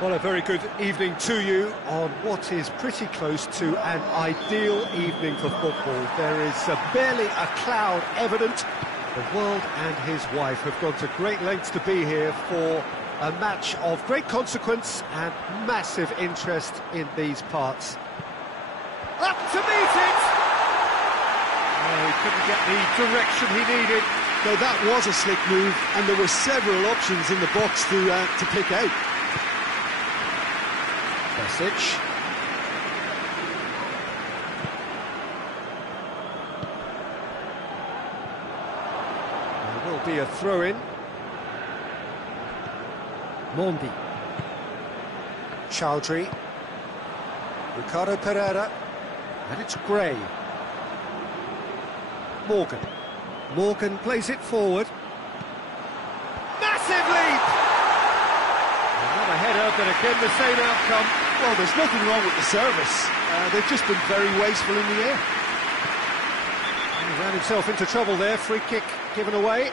Well, a very good evening to you on what is pretty close to an ideal evening for football. There is barely a cloud evident. The world and his wife have gone to great lengths to be here for a match of great consequence and massive interest in these parts. Up to meet it! Oh, he couldn't get the direction he needed. No, that was a slick move, and there were several options in the box to pick out. Message. There will be a throw-in. Mondi. Chowdhury. Ricardo Pereira. And it's Gray. Morgan. Morgan plays it forward. Massive leap! Another header, but again the same outcome. Well, there's nothing wrong with the service. They've just been very wasteful in the air. He ran himself into trouble there. Free kick given away.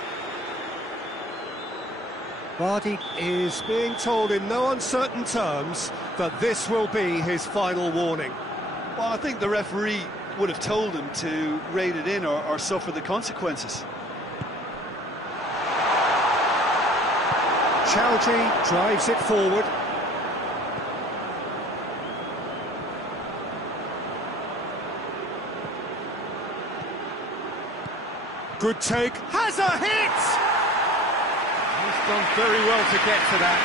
Vardy is being told in no uncertain terms that this will be his final warning. Well, I think the referee would have told him to rate it in or suffer the consequences. Chowdhury drives it forward. Good take, has a hit! He's done very well to get to that.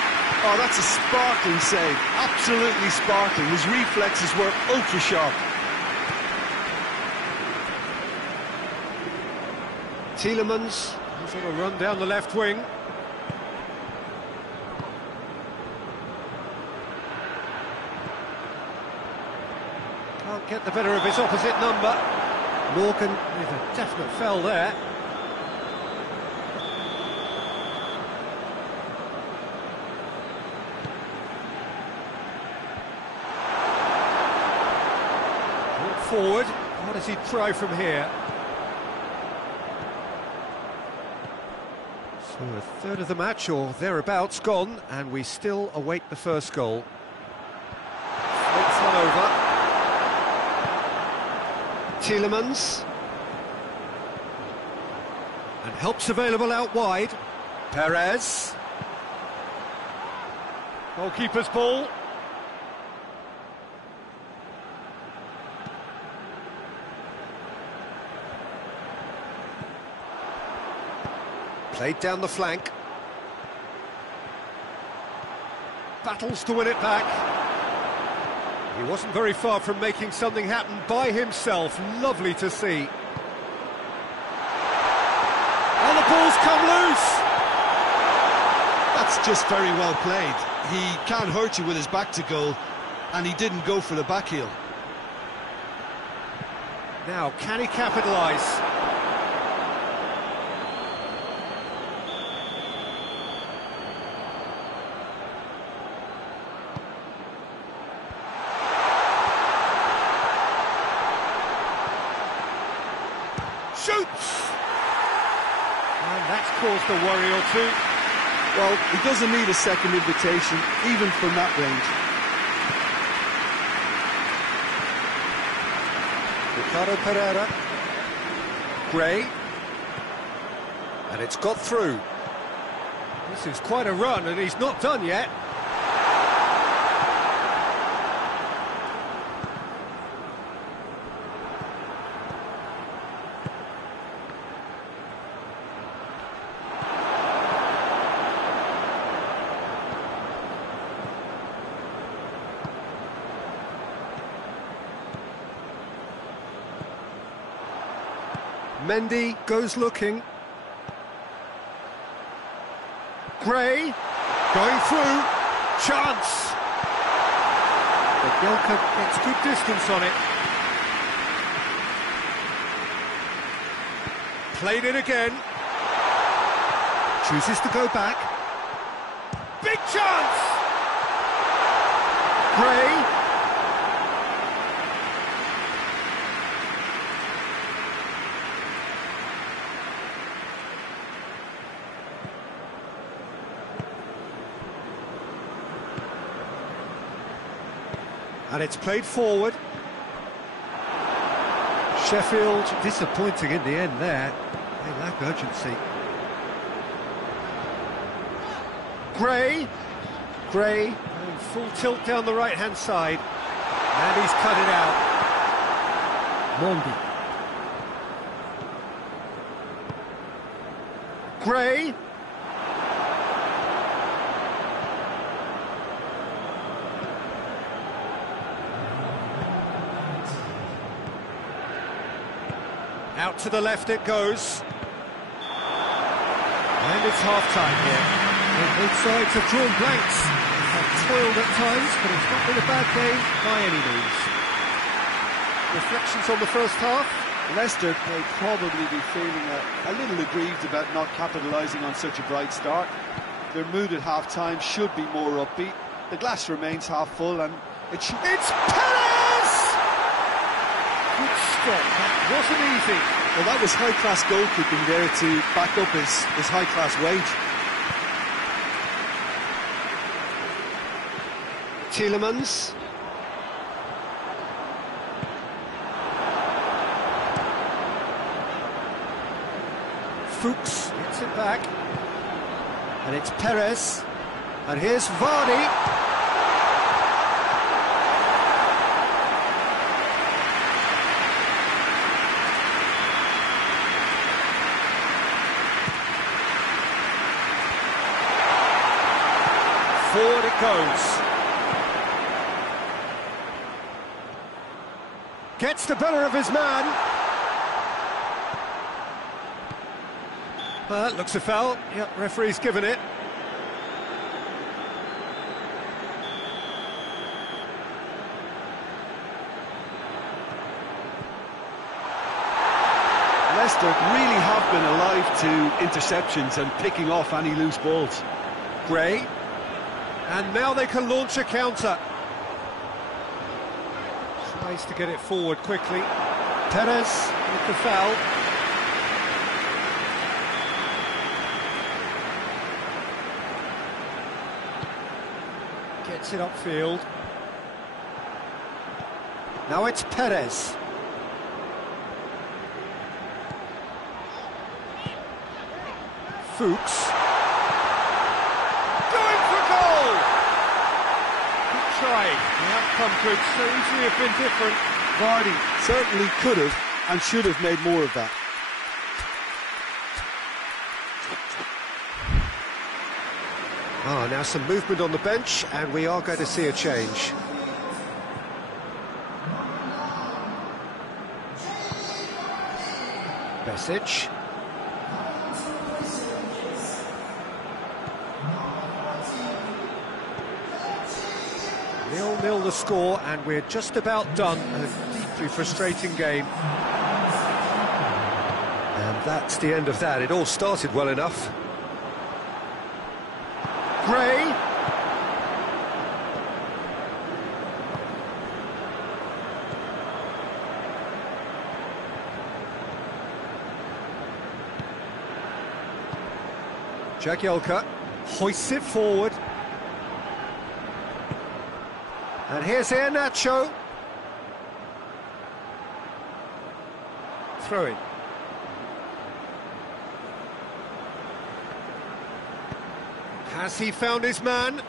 Oh, that's a sparkling save, absolutely sparkling. His reflexes were ultra sharp. Tielemans, he's on a run down the left wing. Can't get the better of his opposite number. Morgan with a definite foul there. Forward, what does he try from here? So a third of the match or thereabouts gone, and we still await the first goal. Flicks one over. Tielemans. And help's available out wide. Perez. Goalkeeper's ball. Played down the flank. Battles to win it back. He wasn't very far from making something happen by himself. Lovely to see. And the ball's come loose. That's just very well played. He can't hurt you with his back to goal, and he didn't go for the back heel. Now, can he capitalise? Shoots! And that's caused a worry or two. Well, he doesn't need a second invitation, even from that range. Ricardo Pereira. Gray. And it's got through. This is quite a run, and he's not done yet. Mendy goes looking. Gray going through. Chance. But Yelka gets good distance on it. Played it again. Chooses to go back. Big chance! Gray. And it's played forward. Sheffield disappointing in the end there. They lack urgency. Gray going full tilt down the right-hand side. And he's cut it out. Mondi. Gray. Out to the left it goes. And it's half-time here. Both sides have drawn blanks. They have toiled at times, but it's not been a bad game by any means. Reflections on the first half? Leicester may probably be feeling a little aggrieved about not capitalising on such a bright start. Their mood at half-time should be more upbeat. The glass remains half full and it's Perez! Good stop, that wasn't easy. Well, that was high-class goalkeeping there to back up his high-class wage. Tielemans. Fuchs gets it back. And it's Perez. And here's Vardy. Forward it goes. Gets the better of his man. Looks a foul. Yep, referee's given it. Leicester really have been alive to interceptions and picking off any loose balls. Gray. And now they can launch a counter. Tries to get it forward quickly. Perez with the foul. Gets it upfield. Now it's Perez. Fuchs. Going for goal! Good try. The outcome could so easily have been different. Vardy certainly could have and should have made more of that. Now some movement on the bench, and we are going to see a change. Message. 0-0 the score, and we're just about done. A deeply frustrating game. And that's the end of that. It all started well enough. Gray. Jagielka hoists it forward. And here's Iheanacho. Throw in. Has he found his man?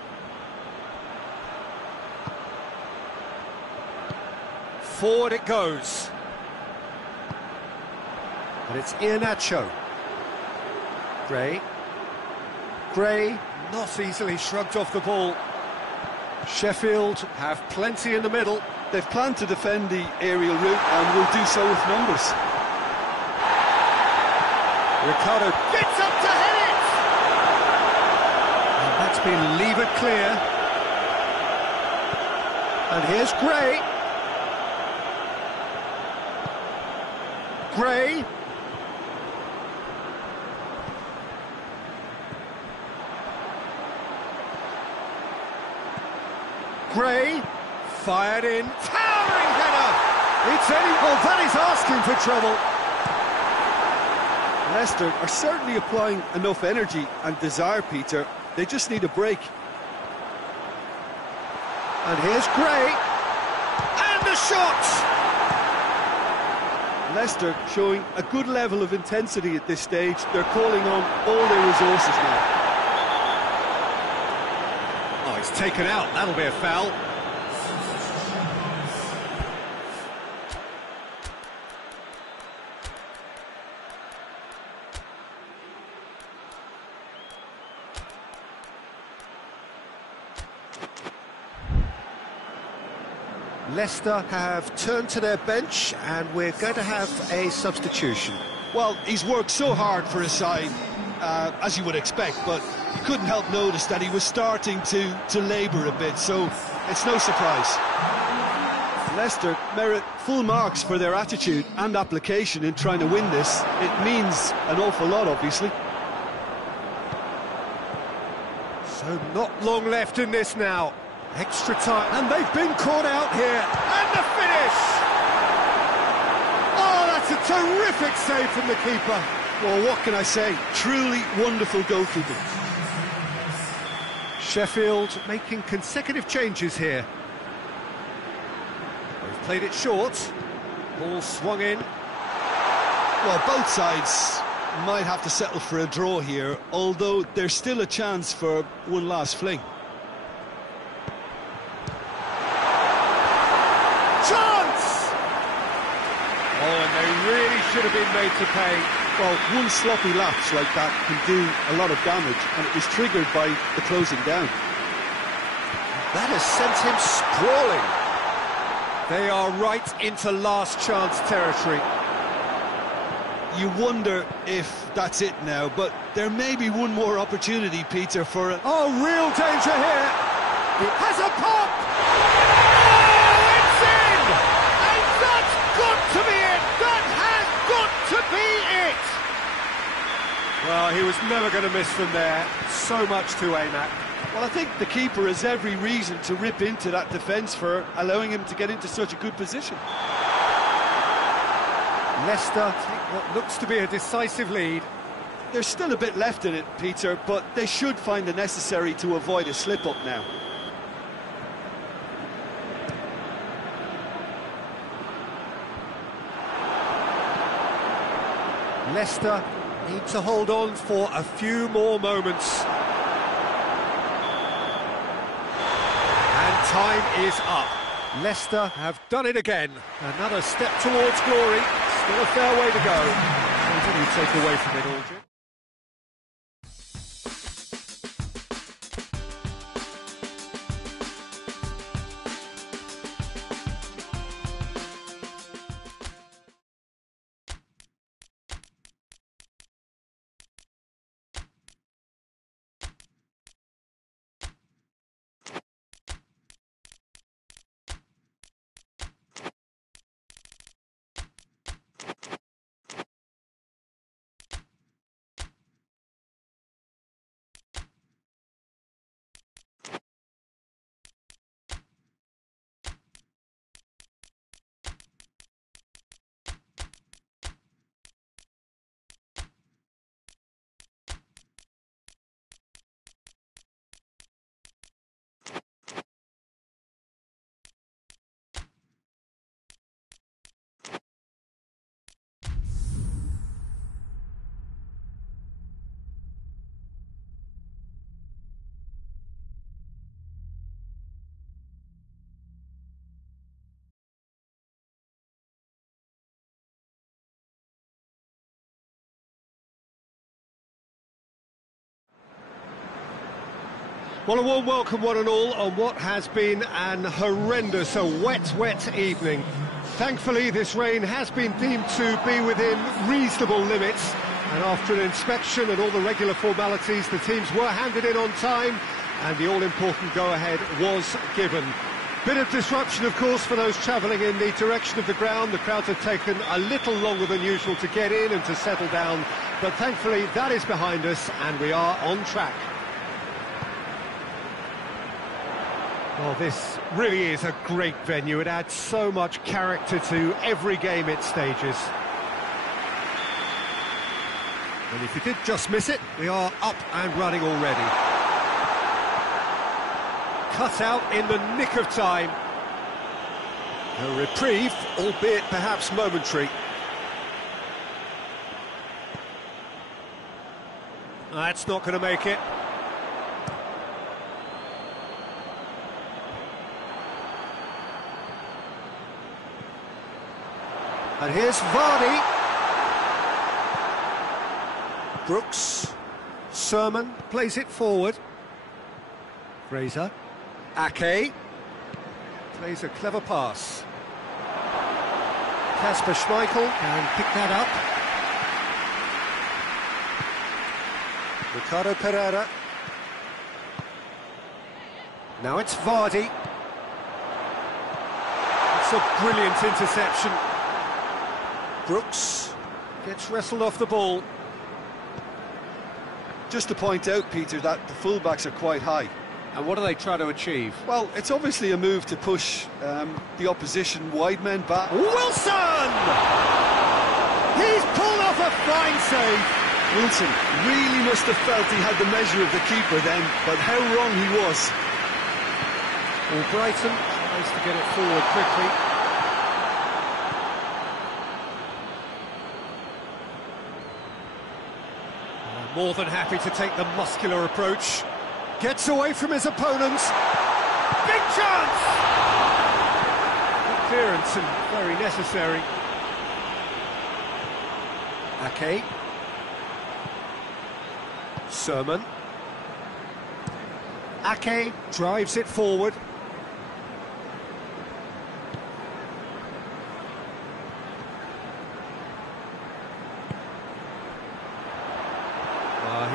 Forward it goes. And it's Iheanacho. Gray. Gray, not easily shrugged off the ball. Sheffield have plenty in the middle. They've planned to defend the aerial route and will do so with numbers. Ricardo gets up to hit it! And that's been levered clear. And here's Gray. Gray. Gray, fired in, towering header! It's anyone, that is asking for trouble. Leicester are certainly applying enough energy and desire, Peter. They just need a break. And here's Gray. And the shot! Leicester showing a good level of intensity at this stage. They're calling on all their resources now. Oh, it's taken out. That'll be a foul. Leicester have turned to their bench and we're going to have a substitution. Well, he's worked so hard for his side, as you would expect, but you couldn't help notice that he was starting to labour a bit, so it's no surprise. Leicester merit full marks for their attitude and application in trying to win this. It means an awful lot, obviously. So not long left in this now. Extra time, and they've been caught out here, and the finish! Oh, that's a terrific save from the keeper. Well, what can I say? Truly wonderful goalkeeping. Sheffield making consecutive changes here. They've played it short. Ball swung in. Well, both sides might have to settle for a draw here, although there's still a chance for one last fling. Oh, and they really should have been made to pay. Well, one sloppy lapse like that can do a lot of damage, and it was triggered by the closing down. That has sent him sprawling. They are right into last chance territory. You wonder if that's it now, but there may be one more opportunity, Peter, for a... Oh, real danger here. It has a pop. Well, he was never going to miss from there. So much to aim at. Well, I think the keeper has every reason to rip into that defence for allowing him to get into such a good position. Leicester take what looks to be a decisive lead. There's still a bit left in it, Peter, but they should find the necessary to avoid a slip-up now. Leicester need to hold on for a few more moments. And time is up. Leicester have done it again. Another step towards glory. Still a fair way to go. What do you take away from it all, Jim? Well, a warm welcome, one and all, on what has been an horrendous, a wet evening. Thankfully, this rain has been deemed to be within reasonable limits, and after an inspection and all the regular formalities, the teams were handed in on time, and the all-important go-ahead was given. Bit of disruption, of course, for those travelling in the direction of the ground. The crowds have taken a little longer than usual to get in and to settle down, but thankfully that is behind us, and we are on track. Well, this really is a great venue. It adds so much character to every game it stages. And if you did just miss it, we are up and running already. Cut out in the nick of time. A reprieve, albeit perhaps momentary. That's not going to make it. And here's Vardy. Brooks. Sermon plays it forward. Fraser. Ake. Plays a clever pass. Kasper Schmeichel can pick that up. Ricardo Pereira. Now it's Vardy. It's a brilliant interception. Brooks gets wrestled off the ball. Just to point out, Peter, that the fullbacks are quite high. And what are they trying to achieve? Well, it's obviously a move to push the opposition wide men back. Wilson! He's pulled off a fine save. Wilson really must have felt he had the measure of the keeper then, but how wrong he was. Well, Brighton tries to get it forward quickly. More than happy to take the muscular approach. Gets away from his opponents. Big chance! Good clearance and very necessary. Ake. Sermon. Ake drives it forward.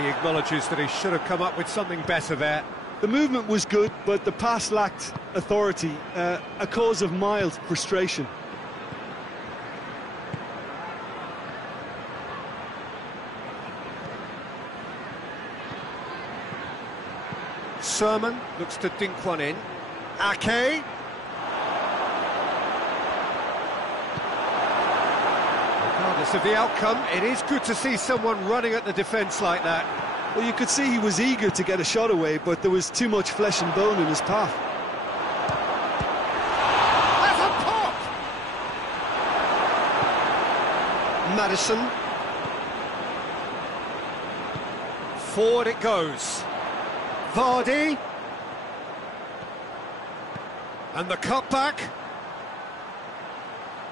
He acknowledges that he should have come up with something better there. The movement was good, but the pass lacked authority, a cause of mild frustration. Sermon looks to dink one in. Ake. Regardless of the outcome, it is good to see someone running at the defence like that. Well, you could see he was eager to get a shot away, but there was too much flesh and bone in his path. That's a pop! Maddison. Forward it goes. Vardy. And the cutback.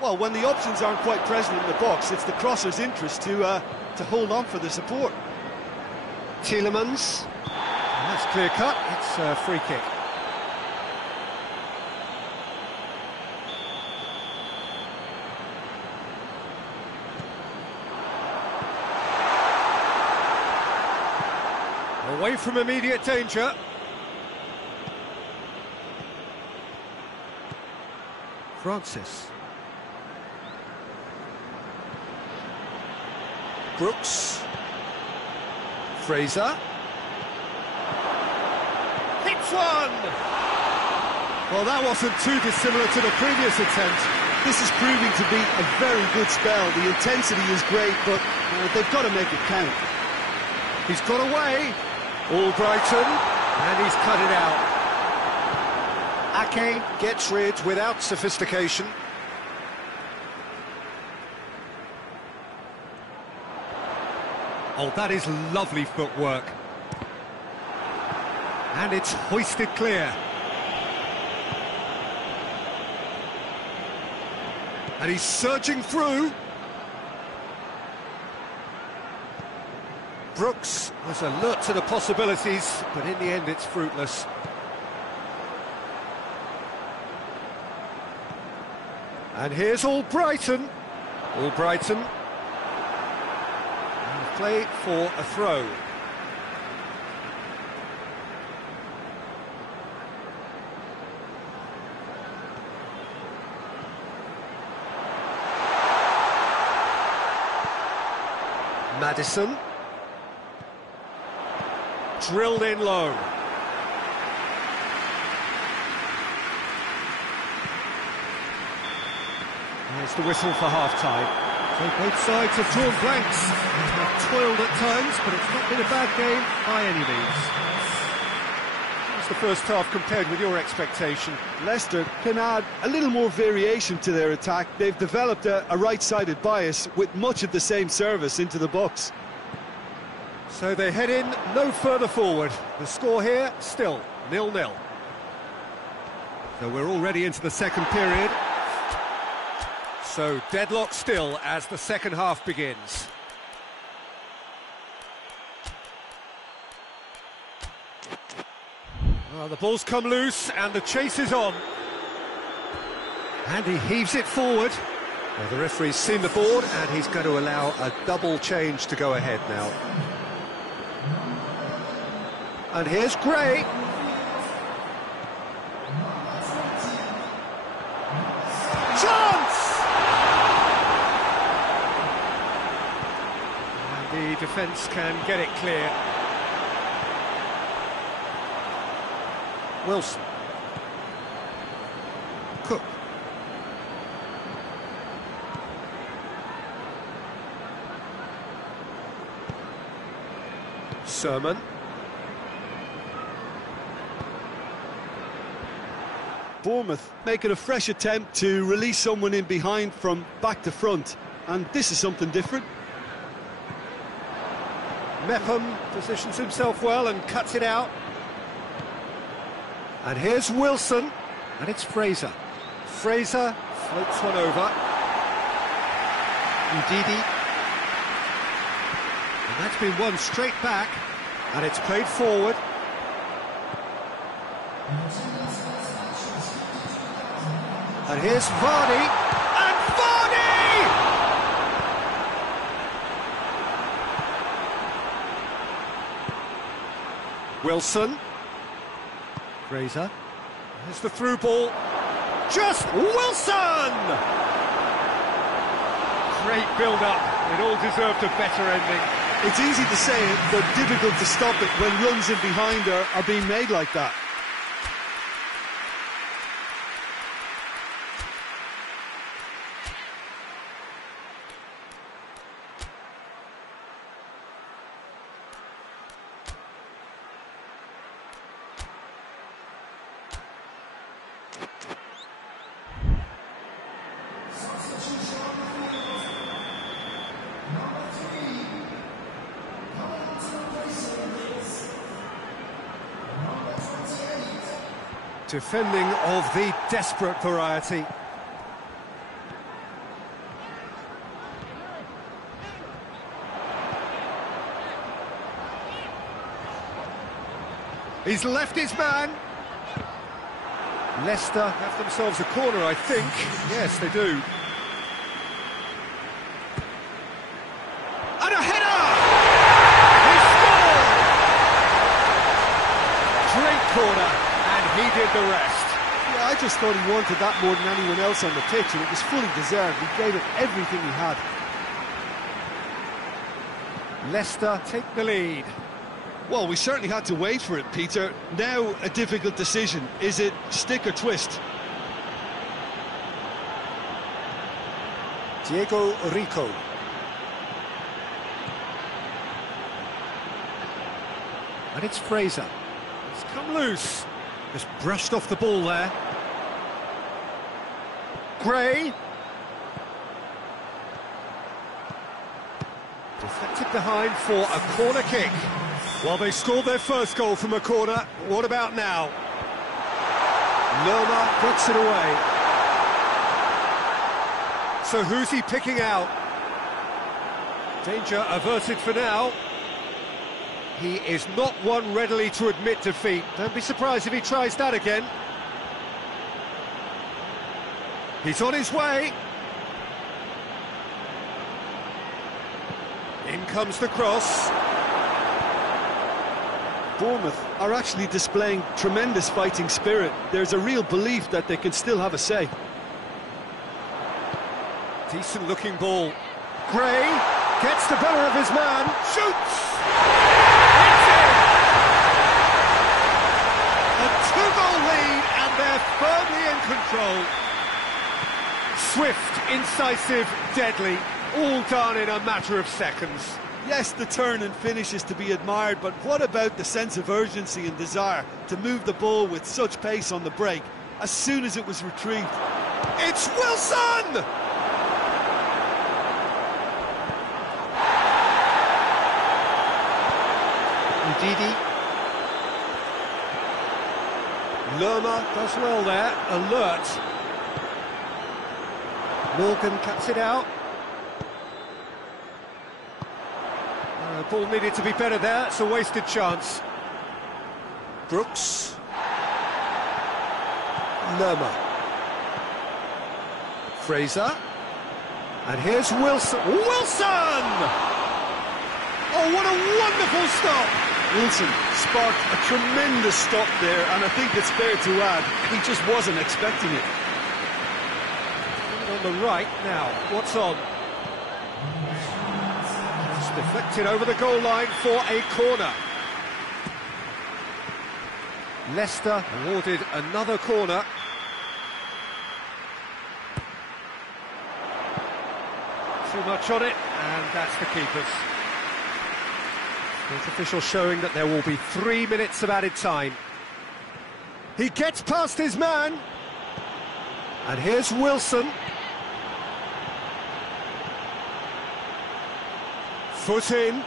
Well, when the options aren't quite present in the box, it's the crosser's interest to hold on for the support. Tielemans. That's clear cut. It's a free kick. Away from immediate danger. Francis. Brooks. Fraser. Hits one! Well, that wasn't too dissimilar to the previous attempt. This is proving to be a very good spell. The intensity is great, but they've got to make it count. He's got away. All Brighton, and he's cut it out. Ake gets rid without sophistication. Oh, that is lovely footwork. And it's hoisted clear. And he's surging through. Brooks was alert to the possibilities, but in the end it's fruitless. And here's All Brighton. All Brighton. And play for a throw. Maddison. Drilled in low. There's the whistle for half-time. So both sides have drawn blanks. They've toiled at times, but it's not been a bad game by any means. How's the first half compared with your expectation? Leicester can add a little more variation to their attack. They've developed a right-sided bias with much of the same service into the box. So they head in no further forward. The score here, still 0-0. So we're already into the second period. So deadlock still as the second half begins. Well, the ball's come loose and the chase is on. And he heaves it forward. Well, the referee's seen the board and he's going to allow a double change to go ahead now. And here's Gray. Chance! And the defence can get it clear. Wilson. Cook. Sermon. Bournemouth making a fresh attempt to release someone in behind from back to front, and this is something different. Mepham positions himself well and cuts it out. And here's Wilson, and it's Fraser. Fraser floats one over. Ndidi. And that's been won straight back, and it's played forward. And here's Vardy, and Vardy! Wilson. Fraser. Here's the through ball. Just Wilson! Great build-up. It all deserved a better ending. It's easy to say it, but difficult to stop it when runs in behind are being made like that. Defending of the desperate variety. He's left his man. Leicester have themselves a corner, I think. Yes, they do. And a header! He scored! Great corner. He did the rest. Yeah, I just thought he wanted that more than anyone else on the pitch, and it was fully deserved. He gave it everything he had. Leicester take the lead. Well, we certainly had to wait for it, Peter. Now a difficult decision. Is it stick or twist? Diego Rico. And it's Fraser. It's come loose. Just brushed off the ball there. Gray. Deflected behind for a corner kick. Well, they scored their first goal from a corner. What about now? Lerma puts it away. So who's he picking out? Danger averted for now. He is not one readily to admit defeat. Don't be surprised if he tries that again. He's on his way. In comes the cross. Bournemouth are actually displaying tremendous fighting spirit. There's a real belief that they can still have a say. Decent looking ball. Gray gets the better of his man. Shoots! Firmly in control. Swift, incisive, deadly, all done in a matter of seconds. Yes, the turn and finish is to be admired, but what about the sense of urgency and desire to move the ball with such pace on the break as soon as it was retrieved? It's Wilson! Udidi. Lerma does well there, alert. Morgan cuts it out. Ball needed to be better there, it's a wasted chance. Brooks. Lerma. Fraser. And here's Wilson. Wilson! Oh, what a wonderful stop! Wilson sparked a tremendous stop there, and I think it's fair to add, he just wasn't expecting it. On the right now, what's on? It's deflected over the goal line for a corner. Leicester awarded another corner. Too much on it, and that's the keeper's. Sports official showing that there will be 3 minutes of added time. He gets past his man. And here's Wilson. Foot in.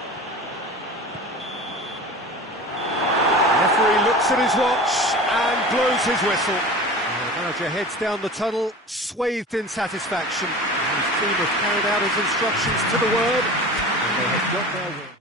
Referee looks at his watch and blows his whistle. The manager heads down the tunnel, swathed in satisfaction. His team have carried out his instructions to the word, and they have got their win.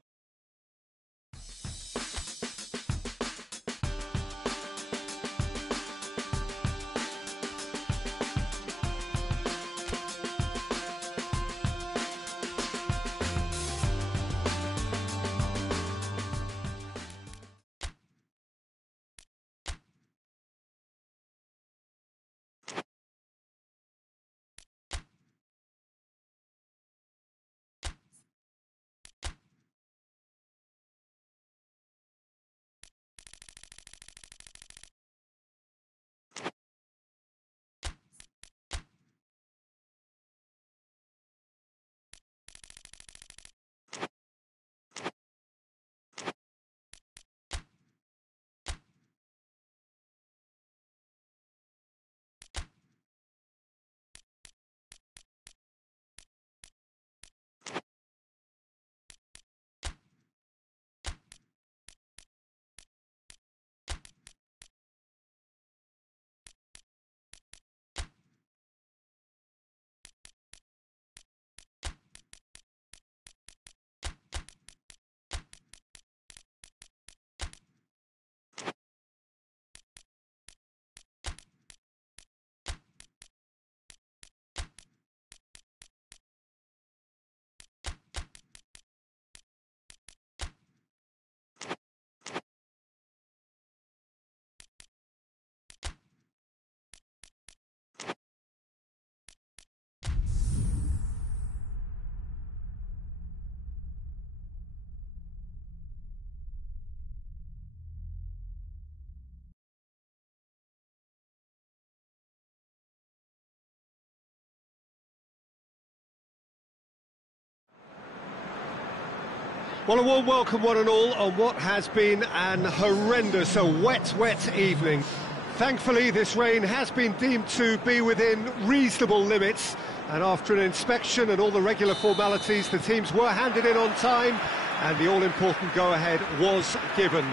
Well, a warm welcome, one and all, on what has been an horrendous, a wet evening. Thankfully, this rain has been deemed to be within reasonable limits, and after an inspection and all the regular formalities, the teams were handed in on time, and the all-important go-ahead was given.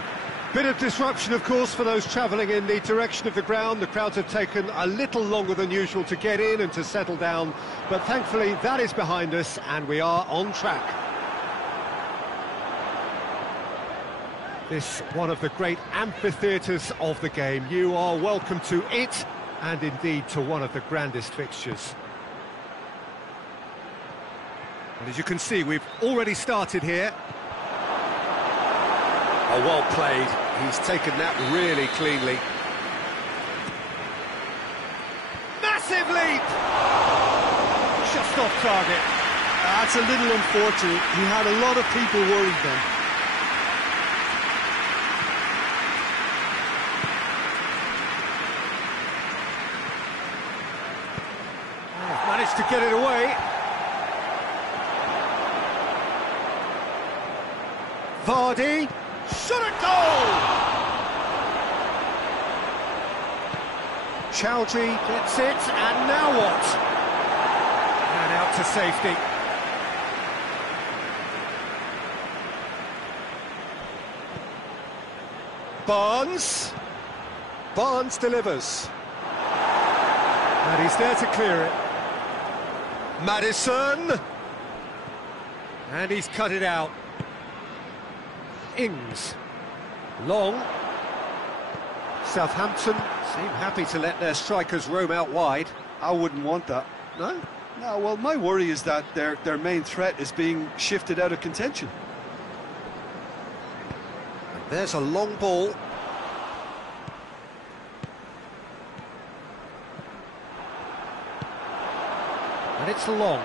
Bit of disruption, of course, for those travelling in the direction of the ground. The crowds have taken a little longer than usual to get in and to settle down, but thankfully that is behind us, and we are on track. This one of the great amphitheatres of the game. You are welcome to it, and indeed to one of the grandest fixtures. And as you can see, we've already started here. Oh, well played. He's taken that really cleanly. Massive leap! Just off target. That's a little unfortunate. He had a lot of people worried then. Managed to get it away. Vardy, shot at goal! Chowdhury gets it, and now what? And out to safety. Barnes delivers. And he's there to clear it. Maddison! And he's cut it out. Ings. Long. Southampton seem happy to let their strikers roam out wide. I wouldn't want that. No? No, well, my worry is that their main threat is being shifted out of contention. There's a long ball. And it's long.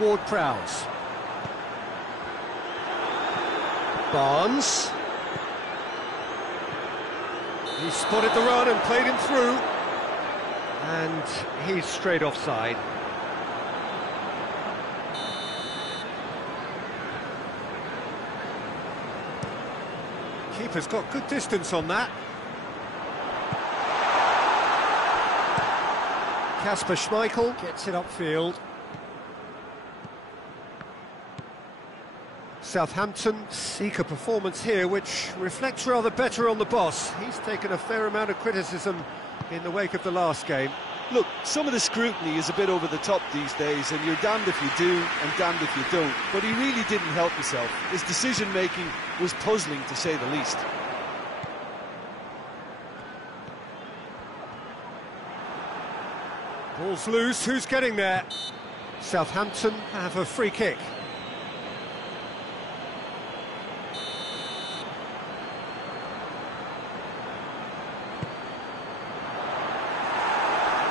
Ward-Prowse. Barnes. He spotted the run and played him through. And he's straight offside. Keeper's got good distance on that. Kasper Schmeichel gets it upfield. Southampton seek a performance here which reflects rather better on the boss. He's taken a fair amount of criticism in the wake of the last game. Look, some of the scrutiny is a bit over the top these days, and you're damned if you do and damned if you don't. But he really didn't help himself. His decision-making was puzzling, to say the least. Ball's loose, who's getting there? Southampton have a free kick.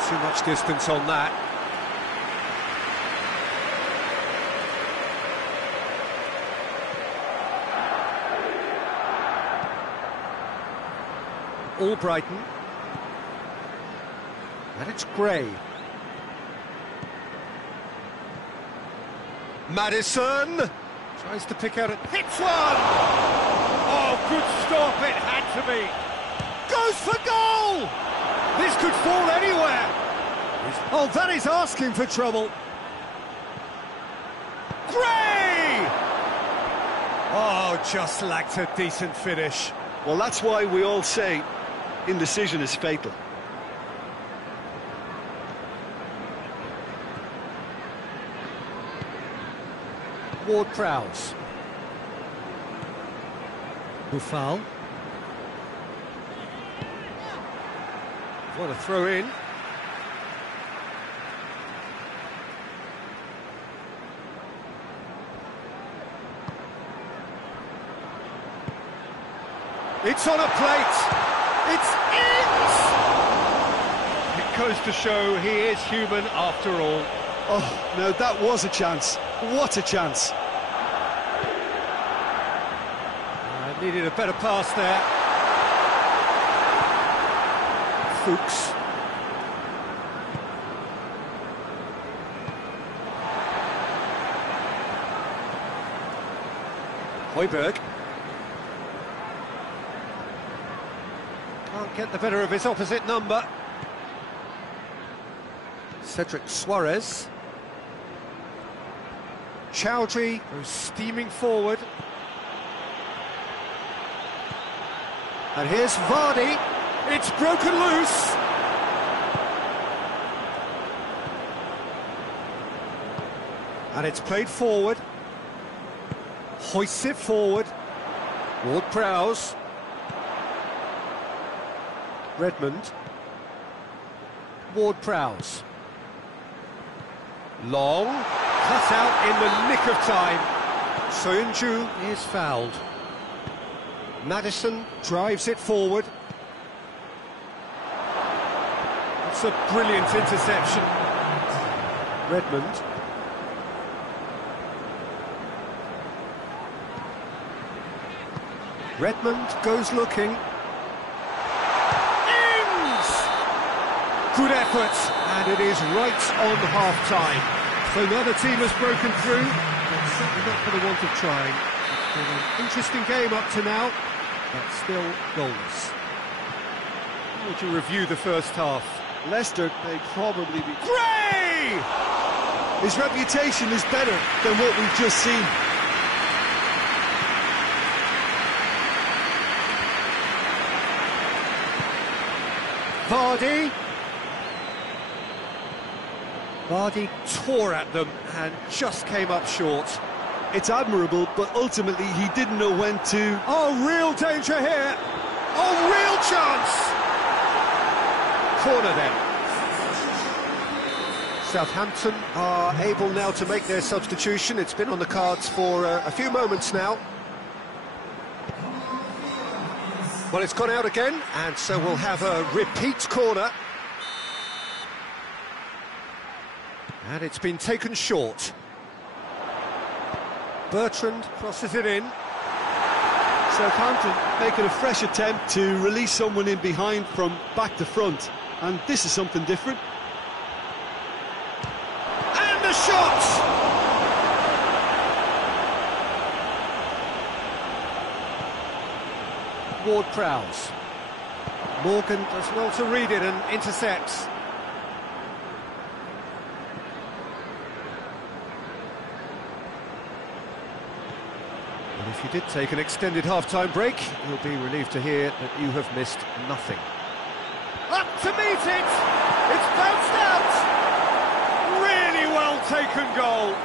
Too much distance on that. Albrighton. And it's Gray. Maddison tries to pick out it. Hits one! Oh, good stop, it had to be. Goes for goal! This could fall anywhere. Oh, that is asking for trouble. Gray! Oh, just lacked a decent finish. Well, that's why we all say indecision is fatal. Ward-Prowse. Buffal. What a throw in. It's on a plate. It's Ings! It goes to show he is human after all. Oh, no, that was a chance. What a chance. Needed a better pass there. Fuchs. Højbjerg. Can't get the better of his opposite number. Cedric Suarez. Chowdhury goes steaming forward. And here's Vardy. It's broken loose. And it's played forward. Hoists it forward. Ward-Prowse. Redmond. Ward-Prowse. Long. Cut out in the nick of time. Soyuncu is fouled. Maddison drives it forward. It's a brilliant interception. Redmond. Redmond goes looking. Ings! Good effort, and it is right on half-time. So another team has broken through, but Certainly not for the want of trying. It's been an interesting game up to now, but still goalless. How would you review the first half? Leicester may probably be... Gray! His reputation is better than what we've just seen. Vardy. Vardy tore at them and just came up short. It's admirable, but ultimately he didn't know when to... Oh, real danger here! Oh, real chance! Corner then. Southampton are able now to make their substitution. It's been on the cards for a few moments now. Well, it's gone out again, and so we'll have a repeat corner. And it's been taken short. Bertrand crosses it in. Southampton making a fresh attempt to release someone in behind from back to front. And this is something different. And the shot! Ward-Prowse. Morgan does well to read it and intercepts. And if you did take an extended half-time break, you'll be relieved to hear that you have missed nothing. Up to meet it! It's bounced out! Really well taken goal.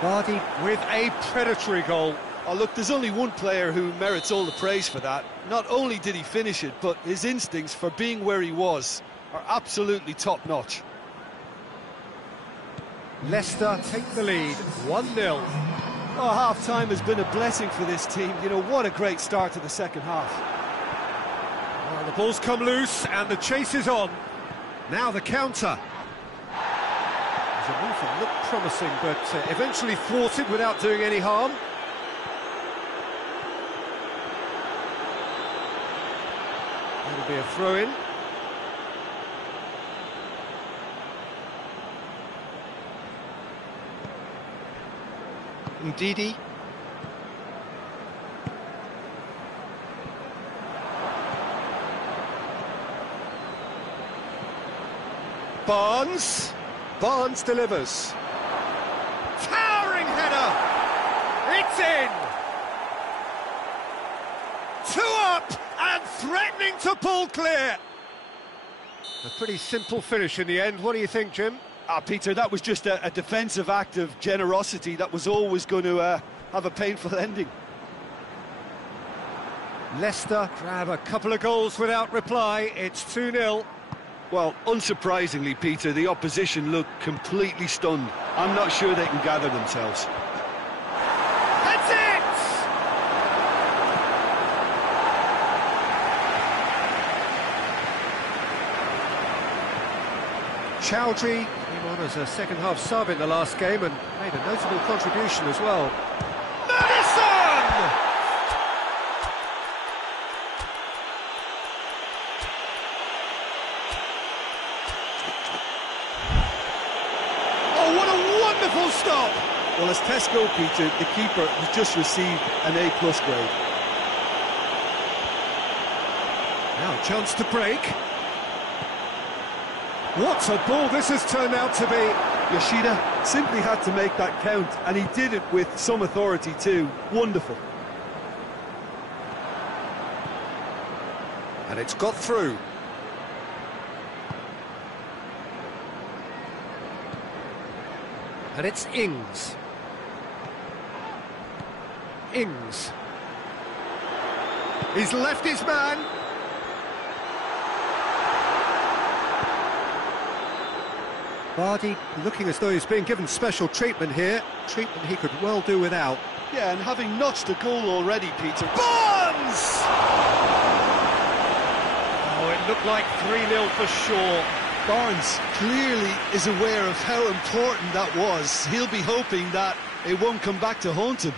Vardy with a predatory goal. Oh, look, there's only one player who merits all the praise for that. Not only did he finish it, but his instincts for being where he was are absolutely top-notch. Leicester take the lead, 1-0. Oh, half-time has been a blessing for this team. You know, what a great start to the second half. Well, the ball's come loose and the chase is on. Now the counter. The move that looked promising, but eventually thwarted without doing any harm. That'll be a throw-in. Ndidi. Barnes. Barnes delivers. Towering header! It's in! 2 up and threatening to pull clear. A pretty simple finish in the end. What do you think, Jim? Peter, that was just a defensive act of generosity that was always going to have a painful ending. Leicester grab a couple of goals without reply. It's 2-0. Well, unsurprisingly, Peter, the opposition look completely stunned. I'm not sure they can gather themselves. That's it! Chowdhury came on as a second-half sub in the last game and made a notable contribution as well. Madison! Oh, what a wonderful stop! Well, as tests go, Peter, the keeper has just received an A+ grade. Now a chance to break. What a ball this has turned out to be. Yoshida simply had to make that count, and he did it with some authority too. Wonderful. And it's got through. And it's Ings. Ings. He's left his man. Vardy looking as though he's being given special treatment here. Treatment he could well do without. Yeah, and having notched a goal already, Peter. Barnes! Oh, it looked like 3-0 for sure. Barnes clearly is aware of how important that was. He'll be hoping that it won't come back to haunt him.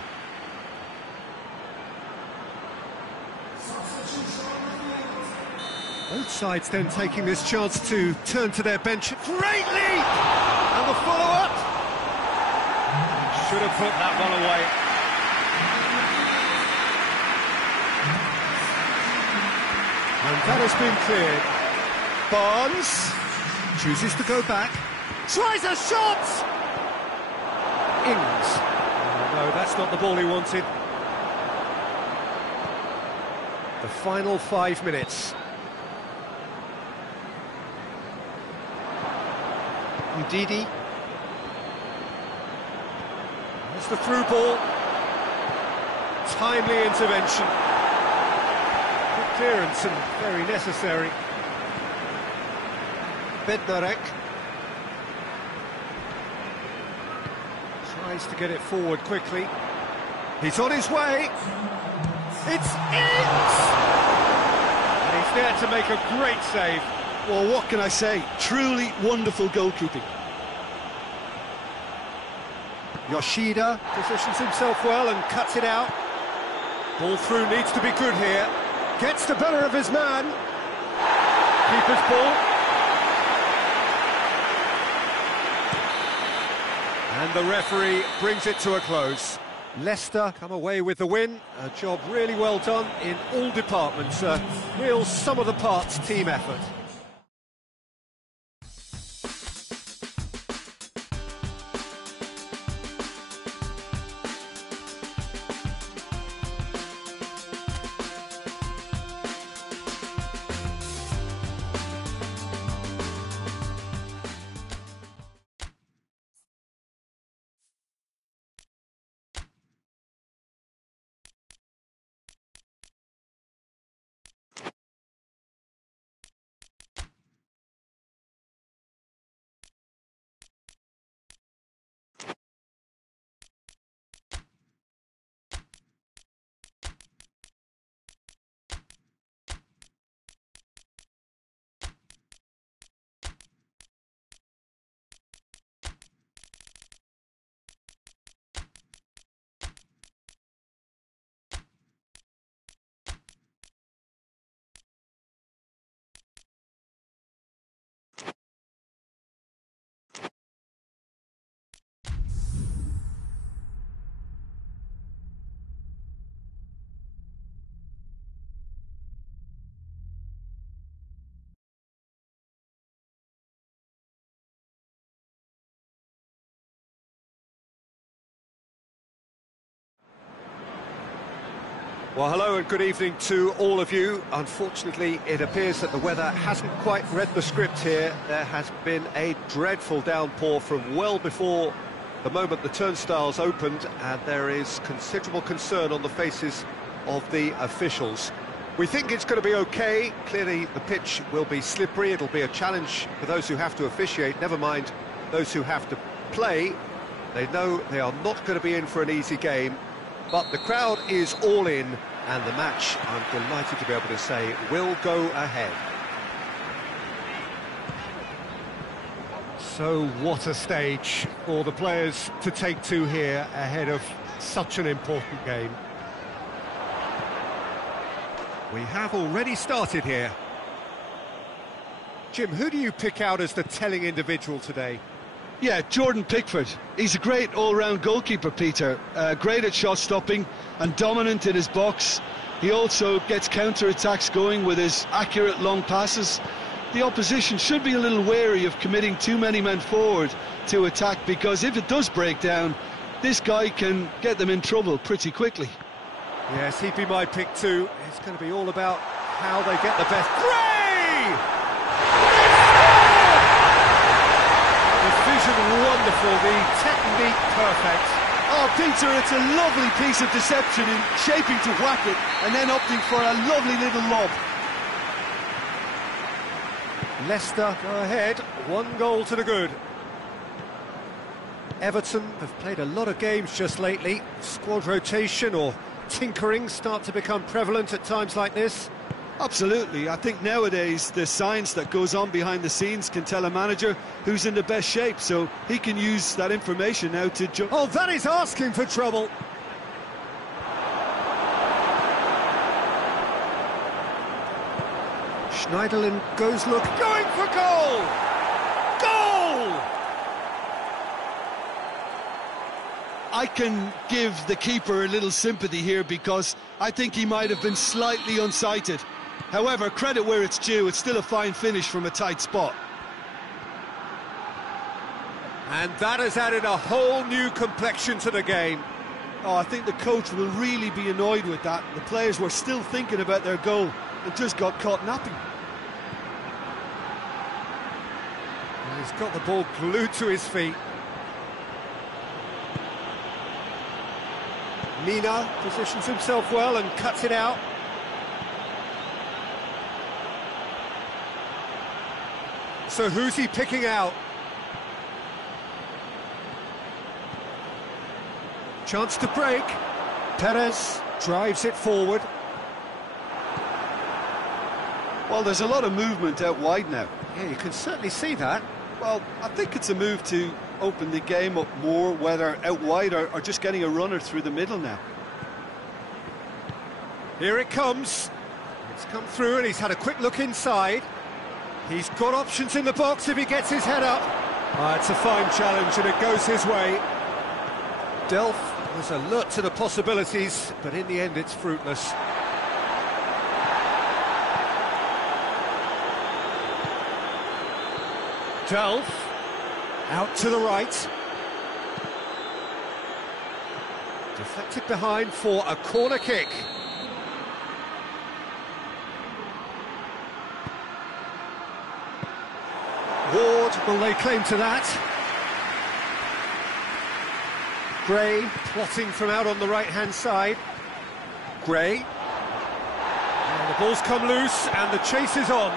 Both sides then taking this chance to turn to their bench. Great lead! And the follow-up! Could have put that one away. And that has been cleared. Barnes Chooses to go back. tries a shot! Ings. Oh, no, that's not the ball he wanted. The final 5 minutes. Ndidi. That's the through ball. Timely intervention. Good clearance and very necessary. Bednarek. Tries to get it forward quickly. He's on his way. It's Ings! And he's there to make a great save. Well, what can I say? Truly wonderful goalkeeping. Yoshida positions himself well and cuts it out. Ball through needs to be good here. Gets the better of his man. Keeper's ball. And the referee brings it to a close. Leicester come away with the win. A job really well done in all departments. A real sum-of-the-parts team effort. Well, hello and good evening to all of you. Unfortunately, it appears that the weather hasn't quite read the script here. There has been a dreadful downpour from well before the moment the turnstiles opened, and there is considerable concern on the faces of the officials. We think it's going to be okay. Clearly, the pitch will be slippery. It'll be a challenge for those who have to officiate, never mind those who have to play. They know they are not going to be in for an easy game. But the crowd is all in, and the match, I'm delighted to be able to say, will go ahead. So what a stage for the players to take to here ahead of such an important game. We have already started here. Jim, who do you pick out as the telling individual today? Yeah, Jordan Pickford. He's a great all-round goalkeeper, Peter. Great at shot stopping and dominant in his box. He also gets counter-attacks going with his accurate long passes. The opposition should be a little wary of committing too many men forward to attack, because if it does break down, this guy can get them in trouble pretty quickly. Yes, he'd be my pick too. It's going to be all about how they get the best. Gray! Vision wonderful, the technique perfect. Oh, Peter, it's a lovely piece of deception in shaping to whack it and then opting for a lovely little lob. Leicester go ahead, 1 goal to the good. Everton have played a lot of games just lately. Squad rotation or tinkering start to become prevalent at times like this. Absolutely. I think nowadays the science that goes on behind the scenes can tell a manager who's in the best shape, so he can use that information now to... Oh, that is asking for trouble. Schneiderlin goes going for goal! Goal! I can give the keeper a little sympathy here because I think he might have been slightly unsighted. However, credit where it's due, it's still a fine finish from a tight spot. And that has added a whole new complexion to the game. Oh, I think the coach will really be annoyed with that. The players were still thinking about their goal and just got caught napping. And he's got the ball glued to his feet. Mina positions himself well and cuts it out. So who's he picking out? Chance to break. Perez drives it forward. Well, there's a lot of movement out wide now. Yeah, you can certainly see that. Well, I think it's a move to open the game up more, whether out wide or just getting a runner through the middle now. Here it comes. It's come through and he's had a quick look inside. He's got options in the box if he gets his head up. It's a fine challenge and it goes his way. Delph was alert to the possibilities, but in the end it's fruitless. Delph, out to the right. Deflected behind for a corner kick. Ward will lay claim to that. Gray plotting from out on the right-hand side. Gray. And the ball's come loose and the chase is on.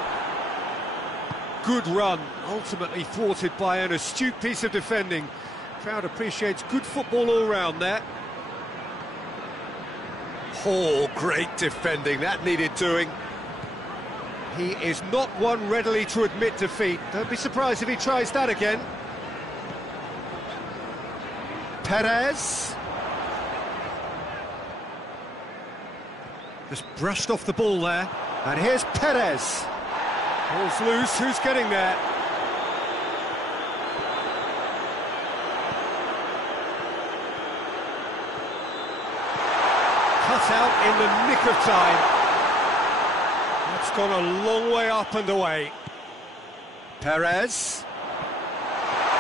Good run, ultimately thwarted by an astute piece of defending. Crowd appreciates good football all round there. Oh, great defending, that needed doing. He is not one readily to admit defeat. Don't be surprised if he tries that again. Perez. Just brushed off the ball there. And here's Perez. Ball's loose, who's getting there? Cut out in the nick of time. That's gone a long way up and away. Perez.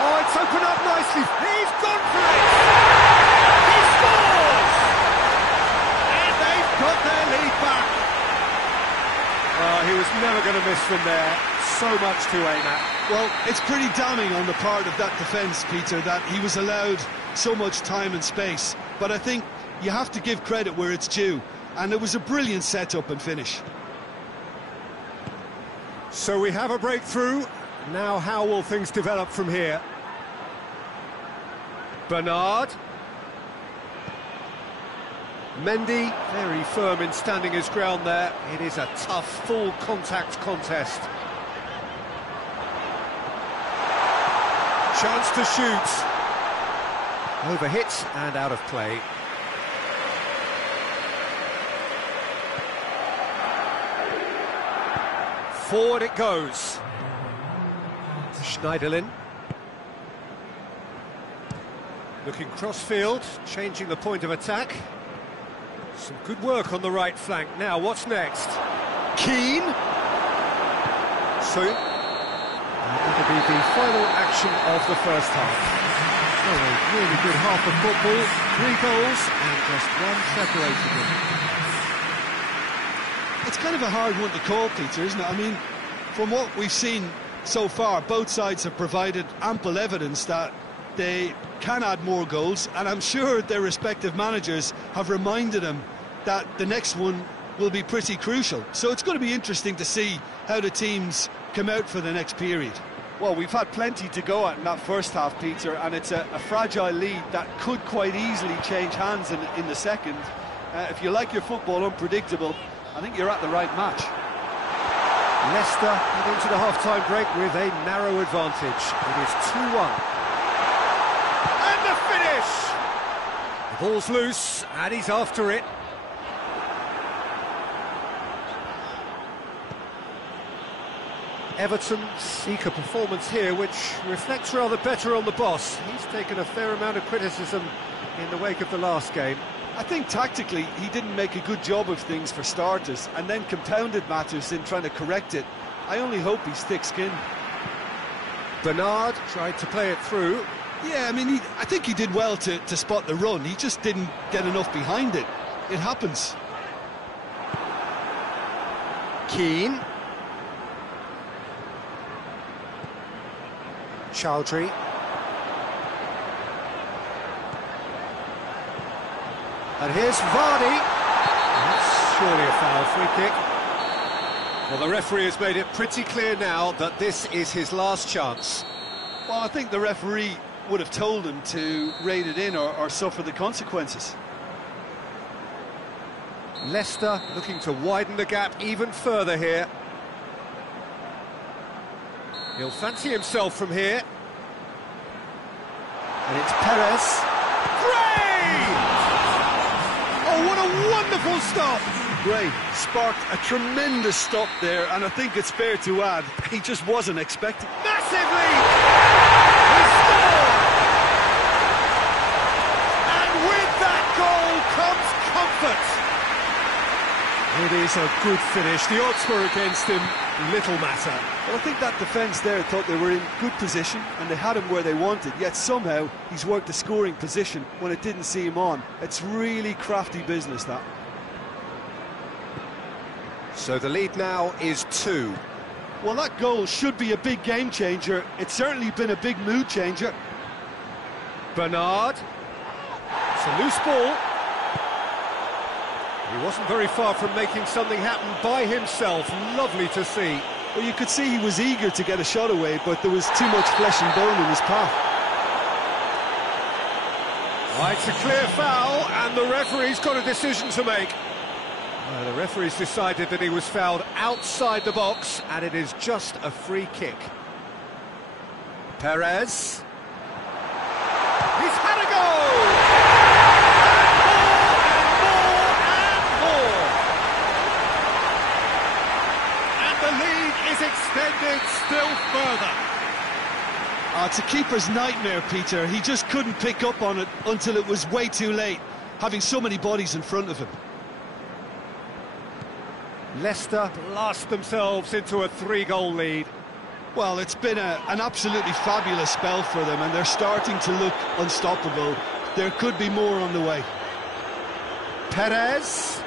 Oh, it's opened up nicely. He's gone for it! He scores! And they've got their lead back. He was never going to miss from there. So much to aim at. Well, it's pretty damning on the part of that defence, Peter, that he was allowed so much time and space. But I think you have to give credit where it's due. And it was a brilliant setup and finish. So we have a breakthrough. Now how will things develop from here? Bernard. Mendy, very firm in standing his ground there. It is a tough, full contact contest. Chance to shoot. Overhit and out of play. Forward it goes. Schneiderlin. Looking cross-field, changing the point of attack. Some good work on the right flank. Now, what's next? Keane. Soon. It'll be the final action of the first half. Oh, a really good half of football. 3 goals and just one separating them. It's kind of a hard one to call, Peter, isn't it? I mean, from what we've seen so far, both sides have provided ample evidence that they can add more goals, and I'm sure their respective managers have reminded them that the next one will be pretty crucial. So it's going to be interesting to see how the teams come out for the next period. Well, we've had plenty to go at in that first half, Peter, and it's a fragile lead that could quite easily change hands in the second. If you like your football unpredictable, I think you're at the right match. Leicester head into the half-time break with a narrow advantage. It is 2-1. And the finish! The ball's loose, and he's after it. Everton seek a performance here which reflects rather better on the boss. He's taken a fair amount of criticism in the wake of the last game. I think tactically he didn't make a good job of things for starters, and then compounded matters in trying to correct it. I only hope he's thick-skinned. Bernard tried to play it through. Yeah, I mean, I think he did well to spot the run. He just didn't get enough behind it. It happens. Keane. Chowdhury. And here's Vardy. That's surely a foul, free kick. Well, the referee has made it pretty clear now that this is his last chance. Well, I think the referee would have told him to rate it in or suffer the consequences. Leicester looking to widen the gap even further here. He'll fancy himself from here. And it's Perez. Gray! Oh, what a wonderful stop! Gray sparked a tremendous stop there, and I think it's fair to add, he just wasn't expecting. Massively! He scored! And with that goal comes comfort. It is a good finish. The odds were against him, little matter. Well, I think that defence there thought they were in good position and they had him where they wanted, yet somehow he's worked the scoring position when it didn't see him on. It's really crafty business, that. So the lead now is 2. Well, that goal should be a big game changer. It's certainly been a big mood changer. Bernard. It's a loose ball. He wasn't very far from making something happen by himself. Lovely to see. Well, you could see he was eager to get a shot away, but there was too much flesh and bone in his path. Oh, it's a clear foul, and the referee's got a decision to make. The referee's decided that he was fouled outside the box, and it is just a free kick. Perez. He's had a go! Extended still further. It's a keeper's nightmare, Peter. He just couldn't pick up on it until it was way too late, having so many bodies in front of him. Leicester blast themselves into a 3-goal lead. Well, it's been an absolutely fabulous spell for them, and they're starting to look unstoppable. There could be more on the way. Perez.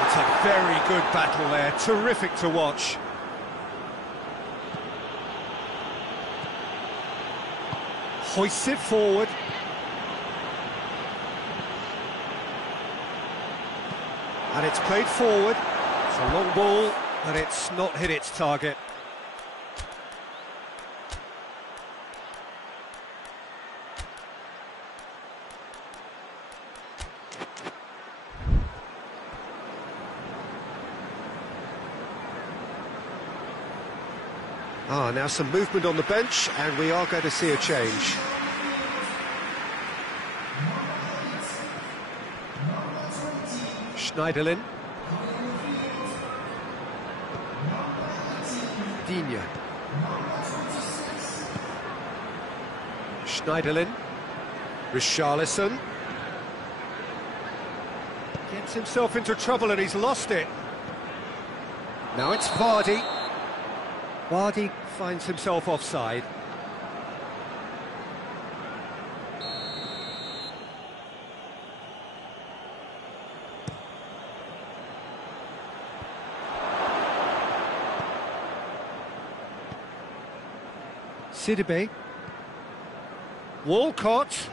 It's a very good battle there, terrific to watch. Hoists it forward. And it's played forward. It's a long ball, and it's not hit its target. Now some movement on the bench, and we are going to see a change. Schneiderlin. Digne. Schneiderlin. Richarlison. Gets himself into trouble and he's lost it. Now it's Vardy. Vardy finds himself offside. Sidibe. Walcott.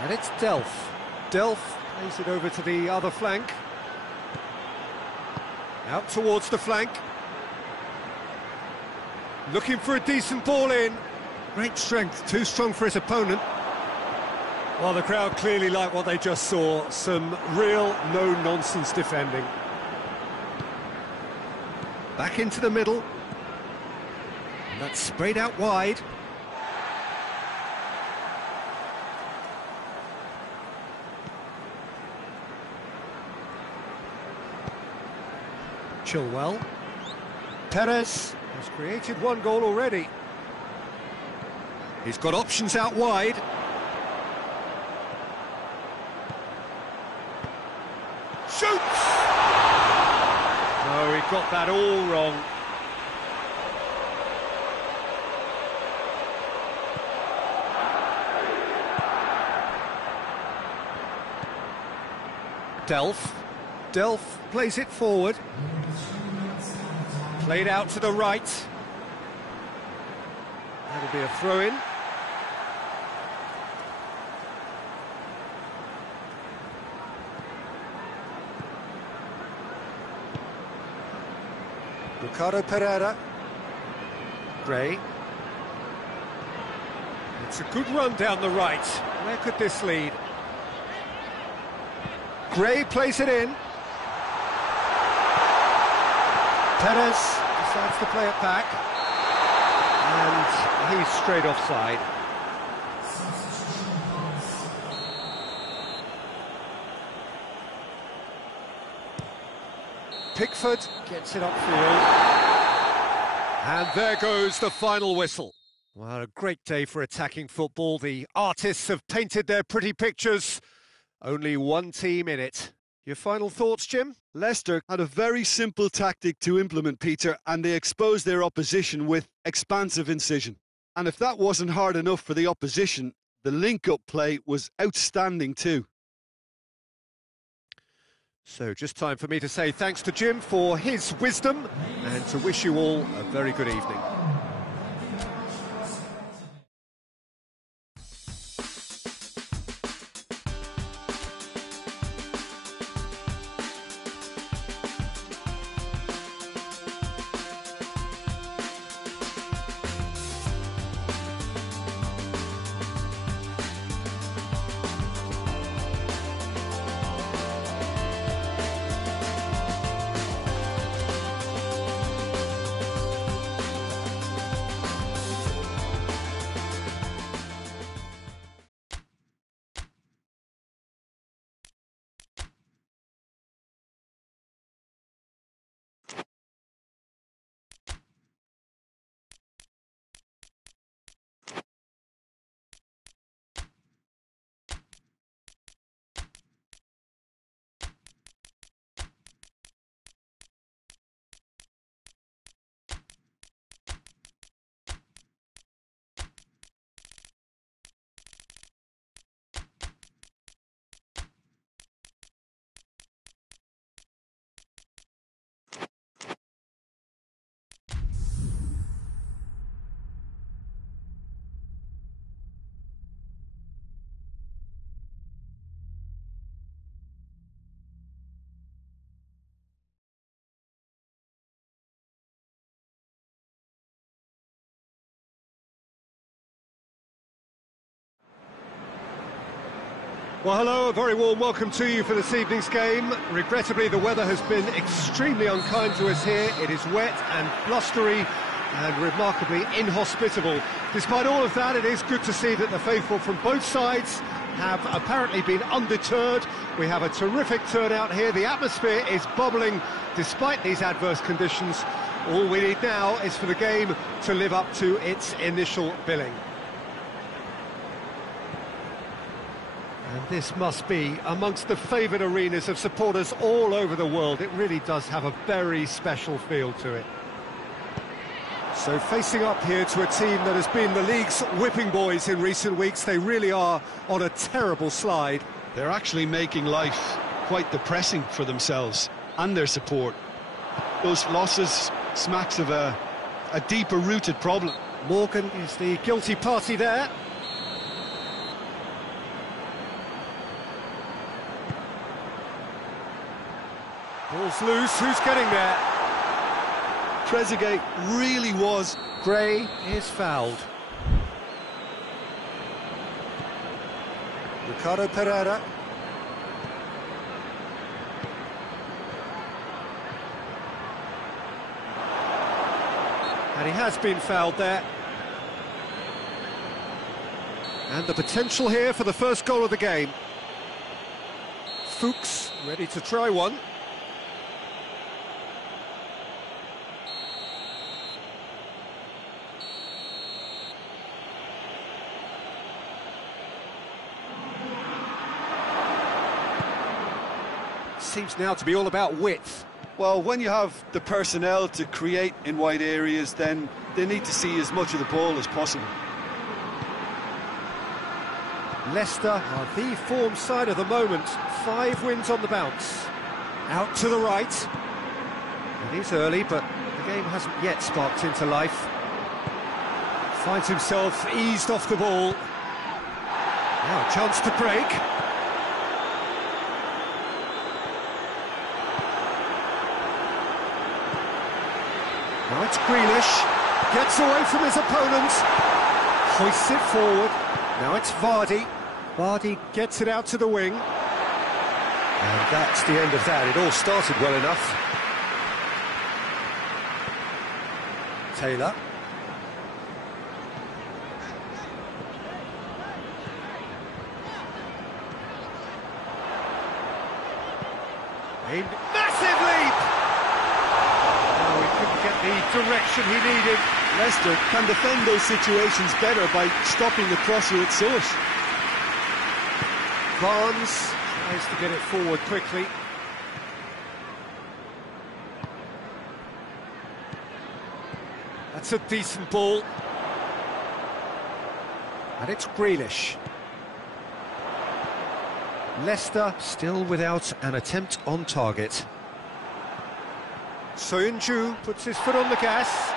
And it's Delph. Delph plays it over to the other flank. Out towards the flank. Looking for a decent ball in. Great strength, too strong for his opponent. Well, the crowd clearly like what they just saw. Some real no-nonsense defending. Back into the middle. And that's sprayed out wide. Chilwell. Perez has created one goal already. He's got options out wide. Shoots! No, he got that all wrong. Delph plays it forward. Played out to the right. That'll be a throw-in. Ricardo Pereira. Gray. It's a good run down the right. Where could this lead? Gray plays it in. Perez decides to play it back. And he's straight offside. Pickford gets it upfield. And there goes the final whistle. Well, a great day for attacking football. The artists have painted their pretty pictures. Only one team in it. Your final thoughts, Jim? Leicester had a very simple tactic to implement, Peter, and they exposed their opposition with expansive incision. And if that wasn't hard enough for the opposition, the link-up play was outstanding too. So just time for me to say thanks to Jim for his wisdom and to wish you all a very good evening. Well, hello, a very warm welcome to you for this evening's game. Regrettably, the weather has been extremely unkind to us here. It is wet and blustery and remarkably inhospitable. Despite all of that, it is good to see that the faithful from both sides have apparently been undeterred. We have a terrific turnout here. The atmosphere is bubbling despite these adverse conditions. All we need now is for the game to live up to its initial billing. And this must be amongst the favoured arenas of supporters all over the world. It really does have a very special feel to it. So facing up here to a team that has been the league's whipping boys in recent weeks, they really are on a terrible slide. They're actually making life quite depressing for themselves and their support. Those losses smacks of a deeper rooted problem. Morgan is the guilty party there. Ball's loose, who's getting there? Trezeguet really was. Gray is fouled. Ricardo Pereira. And he has been fouled there. And the potential here for the first goal of the game. Fuchs ready to try one. seems now to be all about width. Well, when you have the personnel to create in wide areas, then they need to see as much of the ball as possible. Leicester are the form side of the moment. 5 wins on the bounce. Out to the right. It is early, but the game hasn't yet sparked into life. Finds himself eased off the ball. Now a chance to break. Now it's Grealish. Gets away from his opponent. Hoists it forward. Now it's Vardy. Vardy gets it out to the wing. And that's the end of that. It all started well enough. Taylor. A massive leap! Oh, he couldn't get the direction he needed. Leicester can defend those situations better by stopping the crosser at source. Barnes tries to get it forward quickly. That's a decent ball. And it's Grealish. Leicester still without an attempt on target. Soyuncu puts his foot on the gas.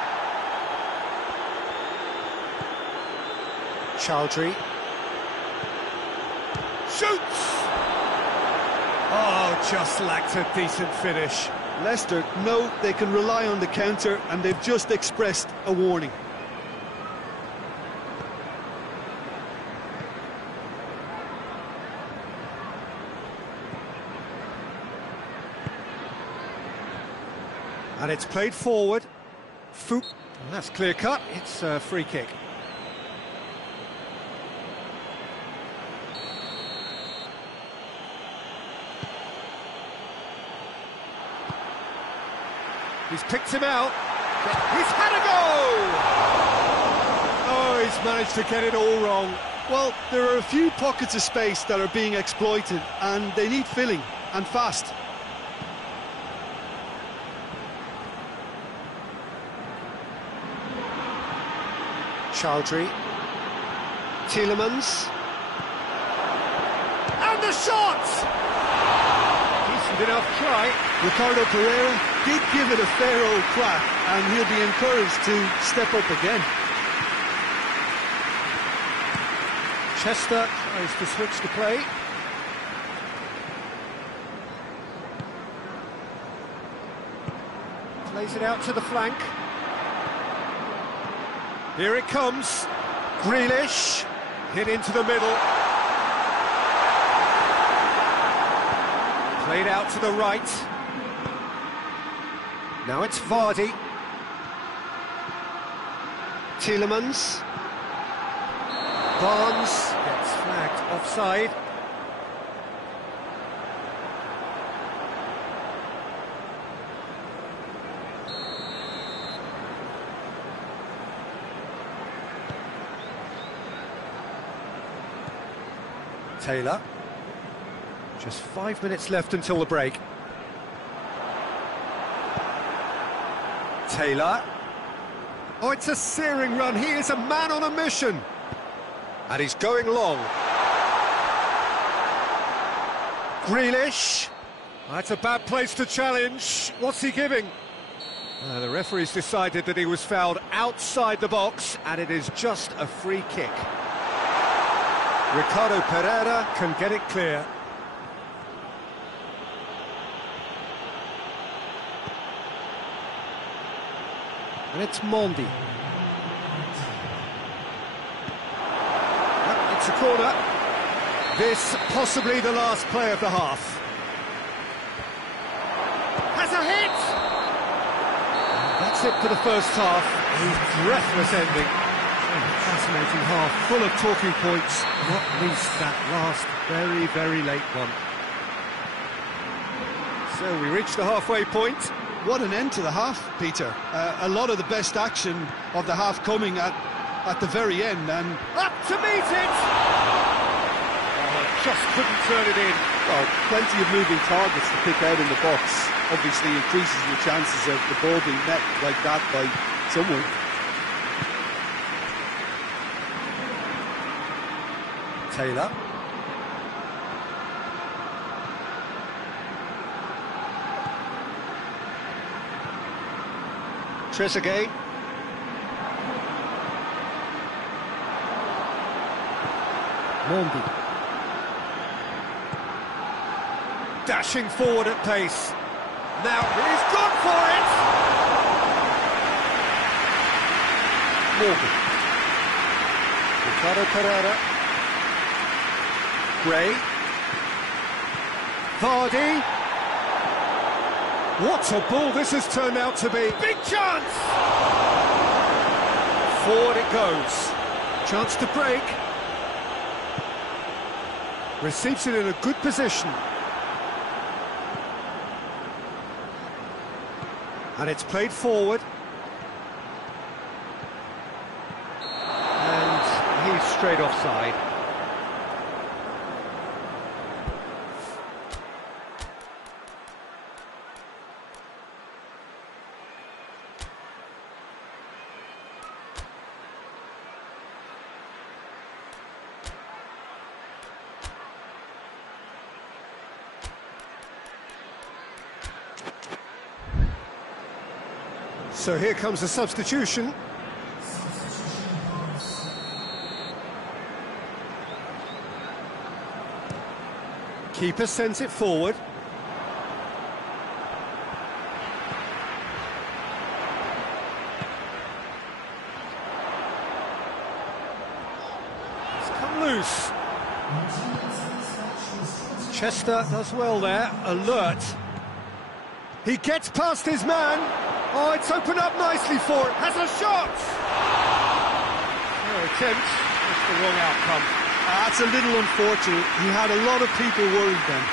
Chowdhury. Shoots! Oh, just lacked a decent finish. Leicester know they can rely on the counter, and they've just expressed a warning. And it's played forward. Foop. And that's clear cut. It's a free kick. He's picked him out. He's had a go! Oh, he's managed to get it all wrong. Well, there are a few pockets of space that are being exploited, and they need filling, and fast. Chowdhury. Tielemans. And the shot! Decent enough try. Ricardo Pereira did give it a fair old crack, and he'll be encouraged to step up again. Chester tries to switch the play. Plays it out to the flank. Here it comes. Grealish. Hit into the middle. Played out to the right. Now it's Vardy. Tielemans. Barnes gets flagged offside. Taylor. Just 5 minutes left until the break. Taylor. Oh, it's a searing run. He is a man on a mission. And he's going long. Grealish. That's a bad place to challenge. What's he giving? The referee's decided that he was fouled outside the box, and it is just a free kick. Ricardo Pereira can get it clear. And it's Mondi. It's a corner. This possibly the last play of the half. Has a hit! And that's it for the first half. A breathless ending. Fascinating half, full of talking points, not least that last very, very late one. So we reach the halfway point. What an end to the half, Peter. A lot of the best action of the half coming at the very end, and up to meet it! Oh, just couldn't turn it in. Well, plenty of moving targets to pick out in the box. Obviously increases your chances of the ball being met like that by someone. Taylor. Trezeguet. Mondi. Dashing forward at pace. Now he's gone for it! Morgan. Ricardo Pereira. Gray. Vardy. What a ball this has turned out to be. Big chance! Forward it goes. Chance to break. Receives it in a good position. And it's played forward. And he's straight offside. So here comes the substitution. Keeper sends it forward. It's come loose. Chester does well there, alert. He gets past his man. Oh, it's opened up nicely for it. Has a shot! No attempt, just the wrong outcome. That's a little unfortunate. He had a lot of people worried then.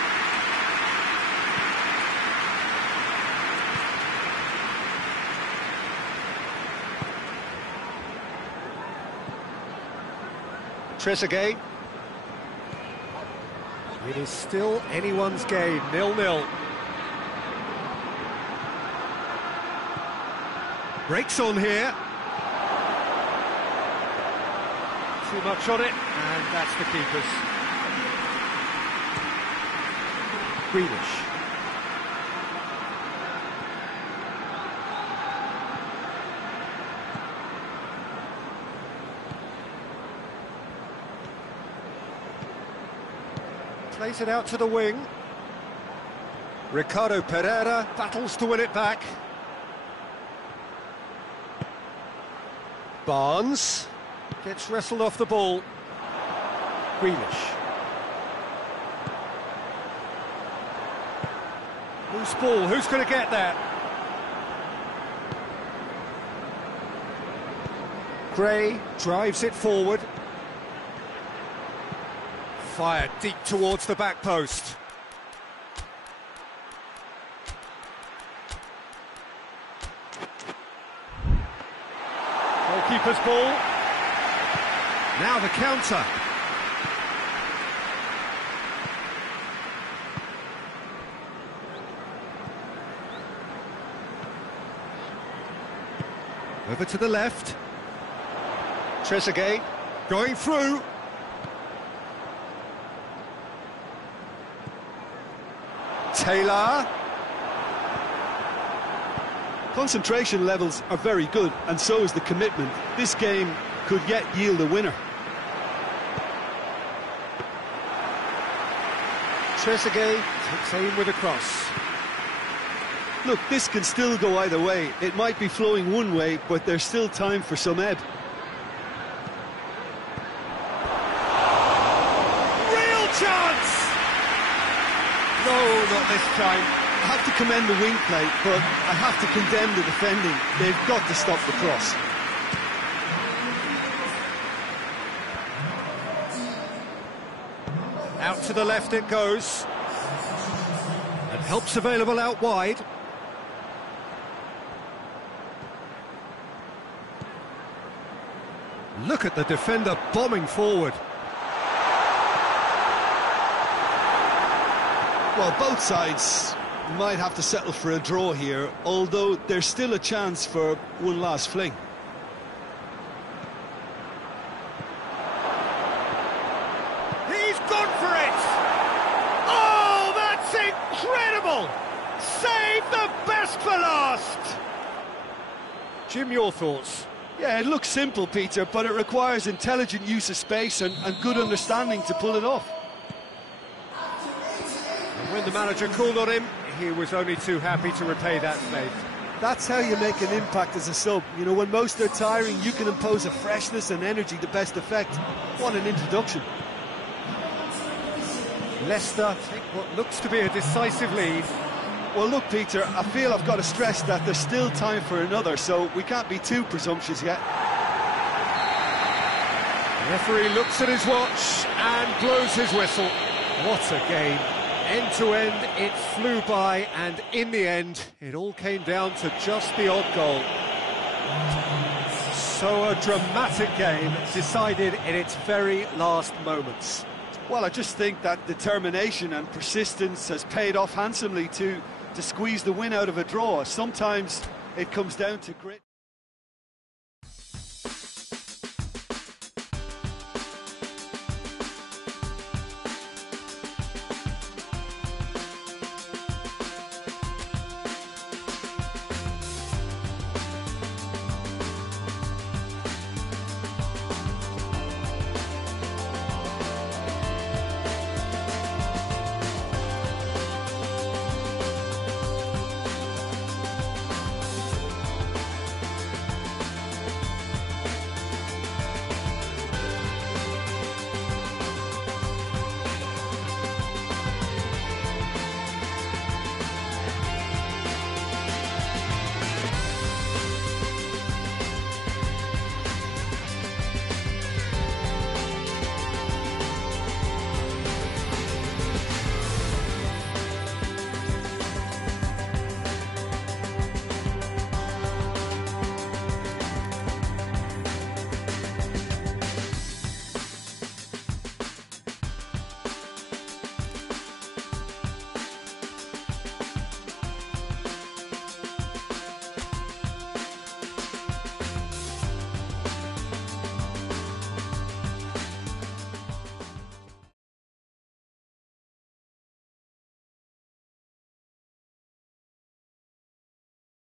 Trezeguet. It is still anyone's game, 0-0. Breaks on here. Too much on it, and that's the keeper's. Grealish. Plays it out to the wing. Ricardo Pereira battles to win it back. Barnes gets wrestled off the ball. Grealish. Loose ball, who's going to get that? Gray drives it forward. Fired deep towards the back post. Goalkeeper's ball. Now the counter. Over to the left. Trezeguet going through. Taylor. Concentration levels are very good, and so is the commitment. This game could yet yield a winner. Trezeguet takes aim with a cross. Look, this can still go either way. It might be flowing one way, but there's still time for some ebb. Real chance! No, not this time. I have to commend the wing play, but I have to condemn the defending. They've got to stop the cross. Out to the left it goes. And help's available out wide. Look at the defender bombing forward. Well, both sides might have to settle for a draw here, although there's still a chance for one last fling. He's gone for it! Oh, that's incredible! Save the best for last! Jim, your thoughts? Yeah, it looks simple, Peter, but it requires intelligent use of space and good understanding to pull it off. And when the manager called on him, he was only too happy to repay that faith. That's how you make an impact as a sub. You know, when most are tiring, you can impose a freshness and energy to best effect. What an introduction. Leicester take what looks to be a decisive lead. Well, look, Peter, I feel I've got to stress that there's still time for another, so we can't be too presumptuous yet. The referee looks at his watch and blows his whistle. What a game. End to end, it flew by, and in the end, it all came down to just the odd goal. So a dramatic game, decided in its very last moments. Well, I just think that determination and persistence has paid off handsomely to squeeze the win out of a draw. Sometimes it comes down to grit.